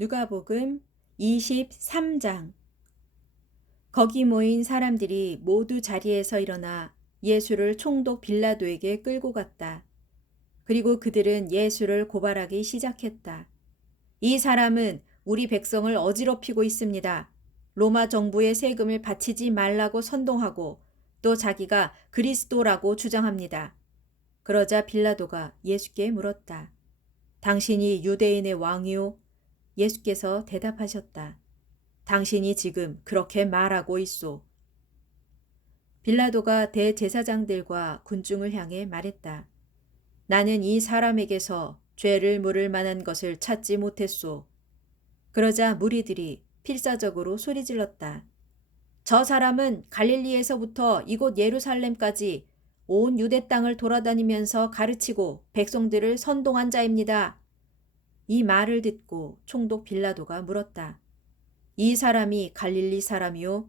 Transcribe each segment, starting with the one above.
누가복음 23장. 거기 모인 사람들이 모두 자리에서 일어나 예수를 총독 빌라도에게 끌고 갔다. 그리고 그들은 예수를 고발하기 시작했다. 이 사람은 우리 백성을 어지럽히고 있습니다. 로마 정부에 세금을 바치지 말라고 선동하고 또 자기가 그리스도라고 주장합니다. 그러자 빌라도가 예수께 물었다. 당신이 유대인의 왕이요? 예수께서 대답하셨다. 당신이 지금 그렇게 말하고 있소. 빌라도가 대제사장들과 군중을 향해 말했다. 나는 이 사람에게서 죄를 물을 만한 것을 찾지 못했소. 그러자 무리들이 필사적으로 소리질렀다. 저 사람은 갈릴리에서부터 이곳 예루살렘까지 온 유대 땅을 돌아다니면서 가르치고 백성들을 선동한 자입니다. 이 말을 듣고 총독 빌라도가 물었다. 이 사람이 갈릴리 사람이요?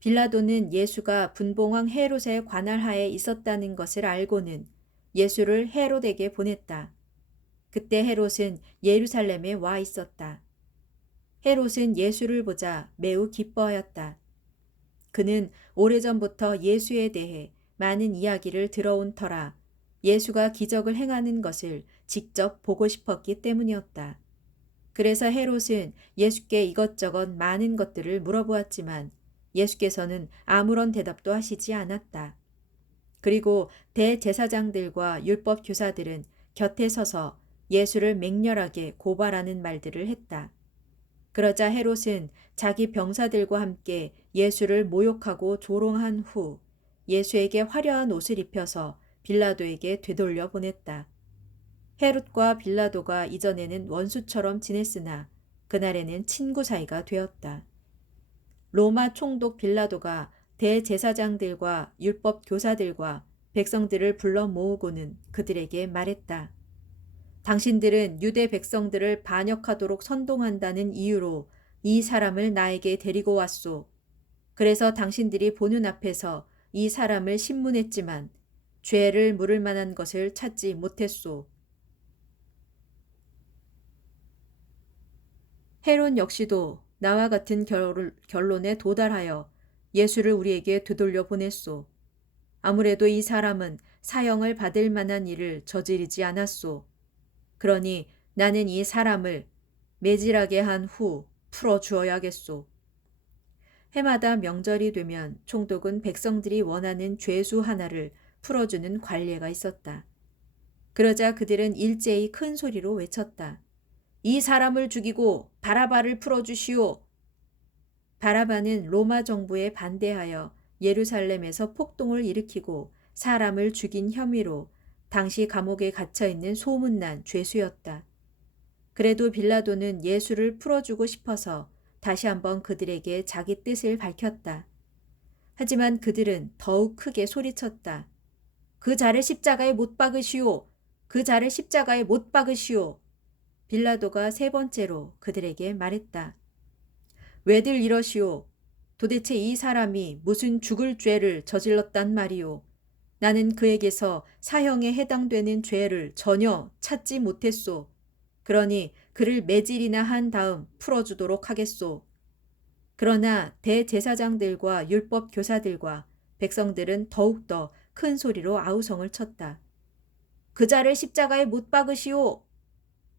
빌라도는 예수가 분봉왕 헤롯의 관할하에 있었다는 것을 알고는 예수를 헤롯에게 보냈다. 그때 헤롯은 예루살렘에 와 있었다. 헤롯은 예수를 보자 매우 기뻐하였다. 그는 오래전부터 예수에 대해 많은 이야기를 들어온 터라 예수가 기적을 행하는 것을 직접 보고 싶었기 때문이었다. 그래서 헤롯은 예수께 이것저것 많은 것들을 물어보았지만 예수께서는 아무런 대답도 하시지 않았다. 그리고 대제사장들과 율법 교사들은 곁에 서서 예수를 맹렬하게 고발하는 말들을 했다. 그러자 헤롯은 자기 병사들과 함께 예수를 모욕하고 조롱한 후 예수에게 화려한 옷을 입혀서 빌라도에게 되돌려 보냈다. 헤롯과 빌라도가 이전에는 원수처럼 지냈으나 그날에는 친구 사이가 되었다. 로마 총독 빌라도가 대제사장들과 율법 교사들과 백성들을 불러 모으고는 그들에게 말했다. 당신들은 유대 백성들을 반역하도록 선동한다는 이유로 이 사람을 나에게 데리고 왔소. 그래서 당신들이 보는 앞에서 이 사람을 신문했지만 죄를 물을 만한 것을 찾지 못했소. 헤롯 역시도 나와 같은 결론에 도달하여 예수를 우리에게 되돌려 보냈소. 아무래도 이 사람은 사형을 받을 만한 일을 저지르지 않았소. 그러니 나는 이 사람을 매질하게 한 후 풀어주어야겠소. 해마다 명절이 되면 총독은 백성들이 원하는 죄수 하나를 풀어주는 관례가 있었다. 그러자 그들은 일제히 큰 소리로 외쳤다. 이 사람을 죽이고 바라바를 풀어주시오. 바라바는 로마 정부에 반대하여 예루살렘에서 폭동을 일으키고 사람을 죽인 혐의로 당시 감옥에 갇혀있는 소문난 죄수였다. 그래도 빌라도는 예수를 풀어주고 싶어서 다시 한번 그들에게 자기 뜻을 밝혔다. 하지만 그들은 더욱 크게 소리쳤다. 그 자를 십자가에 못 박으시오. 그 자를 십자가에 못 박으시오. 빌라도가 세 번째로 그들에게 말했다. 왜들 이러시오? 도대체 이 사람이 무슨 죽을 죄를 저질렀단 말이오? 나는 그에게서 사형에 해당되는 죄를 전혀 찾지 못했소. 그러니 그를 매질이나 한 다음 풀어주도록 하겠소. 그러나 대제사장들과 율법 교사들과 백성들은 더욱더 큰 소리로 아우성을 쳤다. 그 자를 십자가에 못 박으시오.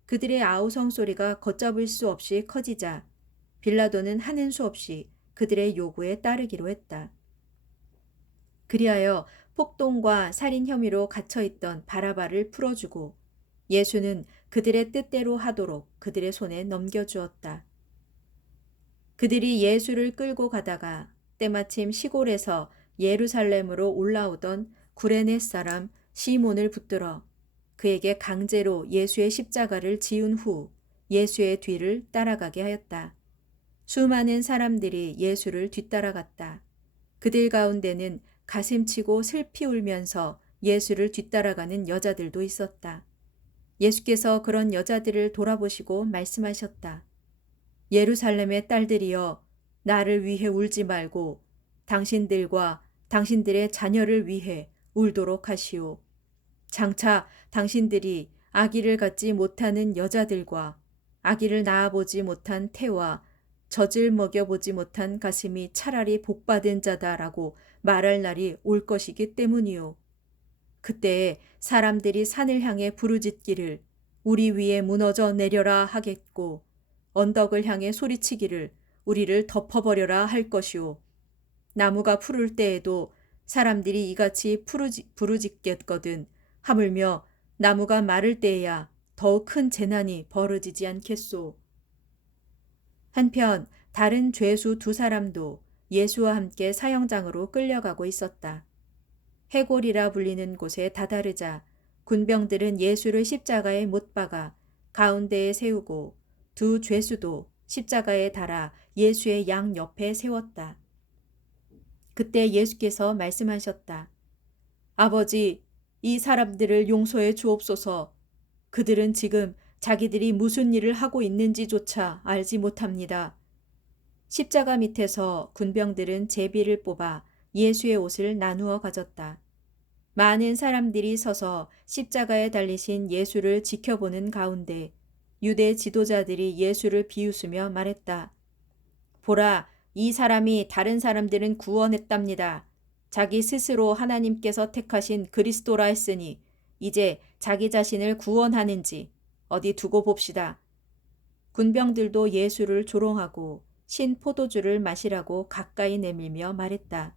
그들의 아우성 소리가 걷잡을 수 없이 커지자 빌라도는 하는 수 없이 그들의 요구에 따르기로 했다. 그리하여 폭동과 살인 혐의로 갇혀있던 바라바를 풀어주고 예수는 그들의 뜻대로 하도록 그들의 손에 넘겨주었다. 그들이 예수를 끌고 가다가 때마침 시골에서 예루살렘으로 올라오던 구레네 사람 시몬을 붙들어 그에게 강제로 예수의 십자가를 지은 후 예수의 뒤를 따라가게 하였다. 수많은 사람들이 예수를 뒤따라갔다. 그들 가운데는 가슴치고 슬피 울면서 예수를 뒤따라가는 여자들도 있었다. 예수께서 그런 여자들을 돌아보시고 말씀하셨다. 예루살렘의 딸들이여, 나를 위해 울지 말고 당신들과 당신들의 자녀를 위해 울도록 하시오. 장차 당신들이 아기를 갖지 못하는 여자들과 아기를 낳아보지 못한 태와 젖을 먹여보지 못한 가슴이 차라리 복받은 자다라고 말할 날이 올 것이기 때문이요. 그때에 사람들이 산을 향해 부르짖기를 우리 위에 무너져 내려라 하겠고 언덕을 향해 소리치기를 우리를 덮어버려라 할 것이요. 나무가 푸를 때에도 사람들이 이같이 부르짖겠거든 하물며 나무가 마를 때에야 더욱 큰 재난이 벌어지지 않겠소. 한편 다른 죄수 두 사람도 예수와 함께 사형장으로 끌려가고 있었다. 해골이라 불리는 곳에 다다르자 군병들은 예수를 십자가에 못 박아 가운데에 세우고 두 죄수도 십자가에 달아 예수의 양 옆에 세웠다. 그때 예수께서 말씀하셨다. 아버지, 이 사람들을 용서해 주옵소서. 그들은 지금 자기들이 무슨 일을 하고 있는지조차 알지 못합니다. 십자가 밑에서 군병들은 제비를 뽑아 예수의 옷을 나누어 가졌다. 많은 사람들이 서서 십자가에 달리신 예수를 지켜보는 가운데 유대 지도자들이 예수를 비웃으며 말했다. 보라, 이 사람이 다른 사람들은 구원했답니다. 자기 스스로 하나님께서 택하신 그리스도라 했으니 이제 자기 자신을 구원하는지 어디 두고 봅시다. 군병들도 예수를 조롱하고 신 포도주를 마시라고 가까이 내밀며 말했다.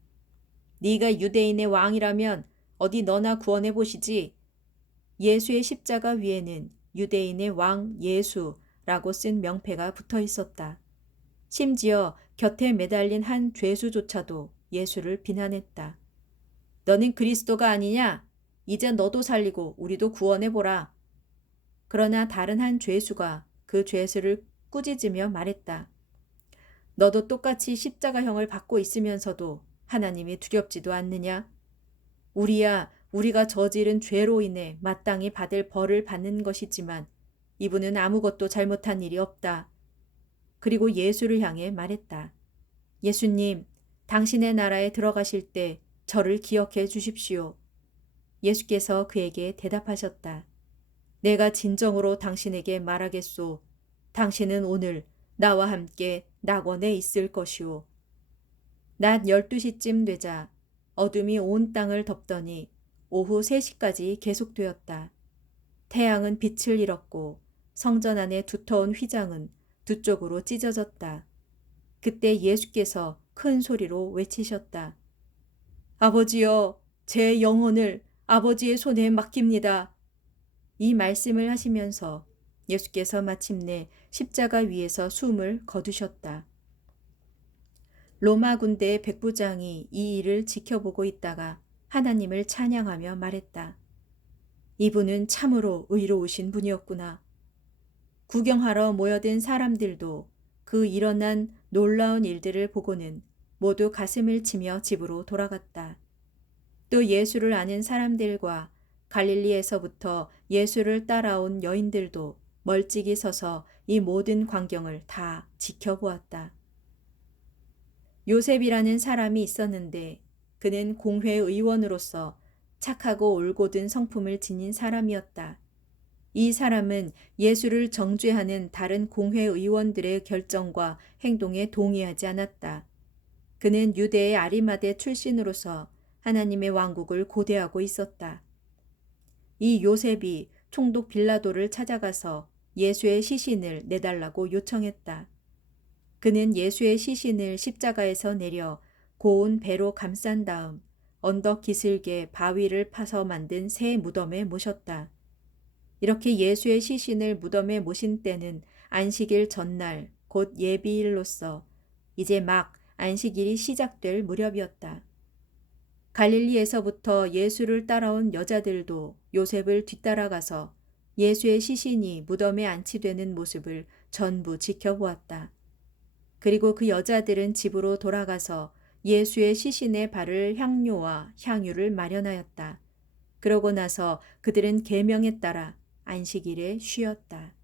네가 유대인의 왕이라면 어디 너나 구원해 보시지. 예수의 십자가 위에는 유대인의 왕 예수라고 쓴 명패가 붙어 있었다. 심지어 곁에 매달린 한 죄수조차도 예수를 비난했다. 너는 그리스도가 아니냐? 이제 너도 살리고 우리도 구원해보라. 그러나 다른 한 죄수가 그 죄수를 꾸짖으며 말했다. 너도 똑같이 십자가형을 받고 있으면서도 하나님이 두렵지도 않느냐? 우리가 저지른 죄로 인해 마땅히 받을 벌을 받는 것이지만 이분은 아무것도 잘못한 일이 없다. 그리고 예수를 향해 말했다. 예수님, 당신의 나라에 들어가실 때 저를 기억해 주십시오. 예수께서 그에게 대답하셨다. 내가 진정으로 당신에게 말하겠소. 당신은 오늘 나와 함께 낙원에 있을 것이오. 낮 12시쯤 되자 어둠이 온 땅을 덮더니 오후 3시까지 계속되었다. 태양은 빛을 잃었고 성전 안의 두터운 휘장은 두 쪽으로 찢어졌다. 그때 예수께서 큰 소리로 외치셨다. 아버지여, 제 영혼을 아버지의 손에 맡깁니다. 이 말씀을 하시면서 예수께서 마침내 십자가 위에서 숨을 거두셨다. 로마 군대의 백부장이 이 일을 지켜보고 있다가 하나님을 찬양하며 말했다. 이분은 참으로 의로우신 분이었구나. 구경하러 모여든 사람들도 그 일어난 놀라운 일들을 보고는 모두 가슴을 치며 집으로 돌아갔다. 또 예수를 아는 사람들과 갈릴리에서부터 예수를 따라온 여인들도 멀찍이 서서 이 모든 광경을 다 지켜보았다. 요셉이라는 사람이 있었는데 그는 공회의원으로서 착하고 올곧은 성품을 지닌 사람이었다. 이 사람은 예수를 정죄하는 다른 공회의원들의 결정과 행동에 동의하지 않았다. 그는 유대의 아리마대 출신으로서 하나님의 왕국을 고대하고 있었다. 이 요셉이 총독 빌라도를 찾아가서 예수의 시신을 내달라고 요청했다. 그는 예수의 시신을 십자가에서 내려 고운 배로 감싼 다음 언덕 기슭에 바위를 파서 만든 새 무덤에 모셨다. 이렇게 예수의 시신을 무덤에 모신 때는 안식일 전날 곧 예비일로서 이제 막 안식일이 시작될 무렵이었다. 갈릴리에서부터 예수를 따라온 여자들도 요셉을 뒤따라가서 예수의 시신이 무덤에 안치되는 모습을 전부 지켜보았다. 그리고 그 여자들은 집으로 돌아가서 예수의 시신에 바를 향료와 향유를 마련하였다. 그러고 나서 그들은 계명에 따라 안식일에 쉬었다.